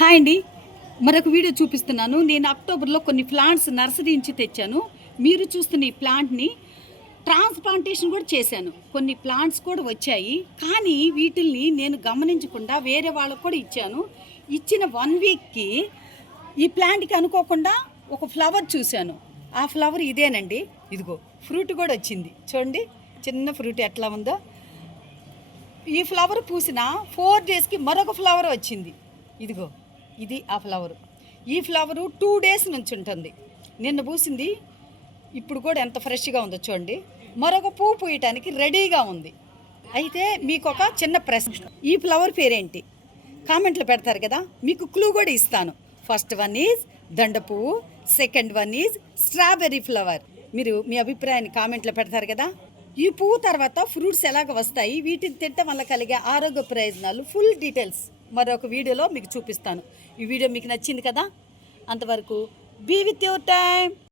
Hi అండి. మరొక video చూపిస్తున్నాను. నేను అక్టోబర్‌లో కొన్ని ప్లాంట్స్ నర్సరీ నుంచి తెచ్చాను. మీరు చూస్తున్న ఈ ప్లాంట్‌ని ట్రాన్స్‌ప్లాంటేషన్ కూడా చేశాను. కొన్ని ప్లాంట్స్ కూడా వచ్చాయి. కానీ వీటిల్ని నేను గమనించకుండా వేరే వాళ్ళకి కూడా ఇచ్చాను. ఇచ్చిన 1 వీక్‌కి ఈ ప్లాంట్‌కి అనుకోకుండా ఒక ఫ్లవర్ చూశాను. ఆ ఫ్లవర్ ఇదేనండి. ఇదిగో ఫ్రూట్ కూడా వచ్చింది. చూడండి చిన్న ఫ్రూట్ ఎట్లా ఉందో. ఈ ఫ్లవర్ పూసిన 4 డేస్‌కి మరొక ఫ్లవర్ వచ్చింది. ఇదిగో ఇది ఆ ఫ్లవరు. ఈ ఫ్లవరు 2 డేస్ నుంచి ఉంటుంది. నిన్న పూసింది. ఇప్పుడు కూడా ఎంత ఫ్రెష్గా ఉందో చూడండి. మరొక పువ్వు పూయటానికి రెడీగా ఉంది. అయితే మీకు ఒక చిన్న ప్రశ్న, ఈ ఫ్లవర్ పేరేంటి కామెంట్లో పెడతారు కదా, మీకు క్లూ కూడా ఇస్తాను. ఫస్ట్ వన్ ఈజ్ దండ పువ్వు, second one is strawberry flower. మీరు మీ అభిప్రాయాన్ని కామెంట్లో పెడతారు కదా. ఈ పువ్వు తర్వాత ఫ్రూట్స్ ఎలాగ వస్తాయి, వీటిని తినటం వల్ల కలిగే ఆరోగ్య ప్రయోజనాలు, ఫుల్ డీటెయిల్స్ మరొక వీడియోలో మీకు చూపిస్తాను. ఈ వీడియో మీకు నచ్చింది కదా. అంతవరకు బీ విత్ యువర్ టైం.